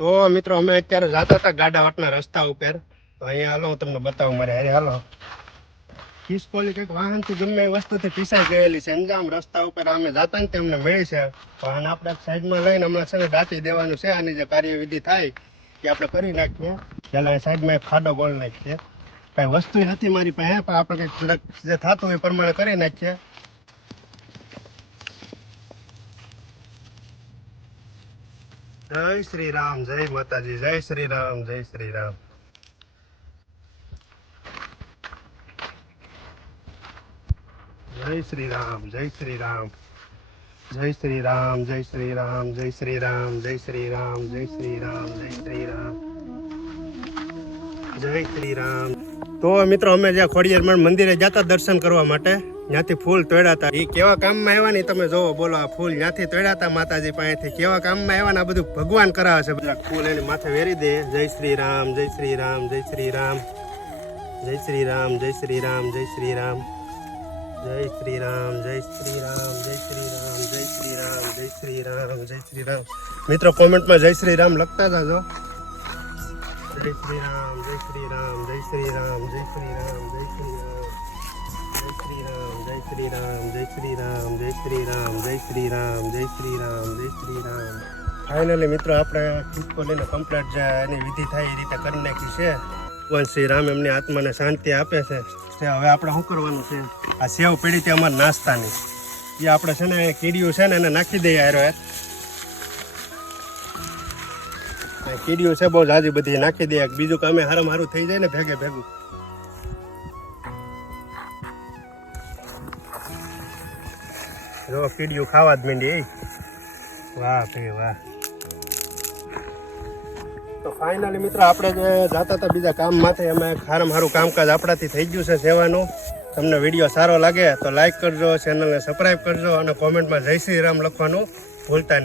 તો મિત્રો અમે અત્યારે જતા હતા ગાડાવાટના રસ્તા ઉપર. તો અહીંયા હાલો હું તમને બતાવું મારે અરે હાલો ખિસકોલી કંઈક વાહનથી ગમે એ વસ્તુથી પીસાઈ ગયેલી છે. સમજા આમ રસ્તા ઉપર અમે જતા ને તેમને મળી છે. વાહન આપણે સાઈડમાં લઈને હમણાં છે ને દાટી દેવાનું છે. આની જે કાર્યવિધિ થાય એ આપણે કરી નાખીએ. પહેલાં સાઈડમાં એક ખાડો ગોળ નાખીએ. કાંઈ વસ્તુ હતી મારી પાસે પણ આપણે કંઈક જે થતું હોય એ પ્રમાણે કરી નાખીએ. જય શ્રી રામ, જય માતાજી, જય શ્રી રામ, જય શ્રી રામ. જય શ્રી રામ, જય શ્રી રામ, જય શ્રી રામ, જય શ્રી રામ, જય શ્રી રામ, જય શ્રી રામ, જય શ્રી રામ, જય શ્રી રામ, જય શ્રી રામ. તો મિત્રો અમે જ્યાં ખોડિયાર મંદિરે જતા દર્શન કરવા માટે, ત્યાંથી ફૂલ તોડ્યા હતા. એ કેવા કામમાં આવ્યા ને તમે જોવો. બોલો, આ ફૂલ ત્યાંથી તોડ્યા હતા માતાજી પાસેથી. કેવા કામમાં આવ્યા ને આ બધું ભગવાન કરાવે છે. બધા ફૂલ એની માથે વેરી દે. જય શ્રી રામ, જય શ્રી રામ, જય શ્રી રામ, જય શ્રી રામ, જય શ્રી રામ, જય શ્રી રામ, જય શ્રી રામ, જય શ્રી રામ, જય શ્રી રામ, જય શ્રી રામ, જય શ્રી રામ, જય શ્રી રામ. મિત્રો કોમેન્ટમાં જય શ્રી રામ લખતા જાજો. જય શ્રી રામ, જય શ્રી રામ, જય શ્રી રામ, જય શ્રી રામ, જય શ્રી રામ, જય શ્રી રામ, જય શ્રી રામ, જય શ્રી રામ, જય શ્રી રામ, જય શ્રી રામ, જય શ્રી રામ, જય શ્રી રામ. ફાઇનલી મિત્રો આપણે ખિસકોલીને કમ્પ્લીટ જે એની વિધિ થાય એ રીતે કરી નાખી છે. ભગવાન શ્રી રામ એમની આત્માને શાંતિ આપે છે. હવે આપણે શું કરવાનું છે, આ સેવ પીડી હતી અમારે નાસ્તાની, એ આપણે છે ને કીડીયું છે ને એને નાખી દઈએ. હારો કીડીયું છે બહુ જાજી બધી નાખી દઈએ. બીજું કે અમે હારું મારું થઈ જાય ને ભેગે ભેગું. જો કીડીયું ખાવા જ માંડી. વાહ ભાઈ વાહ. તો ફાઇનલી મિત્રો આપણે જે જતા હતા બીજા કામ માટે, અમે સારું કામકાજ આપણાથી થઈ ગયું છે સેવાનું. તમને વિડીયો સારો લાગે તો લાઈક કરજો, ચેનલને સબસ્ક્રાઈબ કરજો અને કોમેન્ટમાં જય શ્રી રામ લખવાનું ભૂલતા નહીં.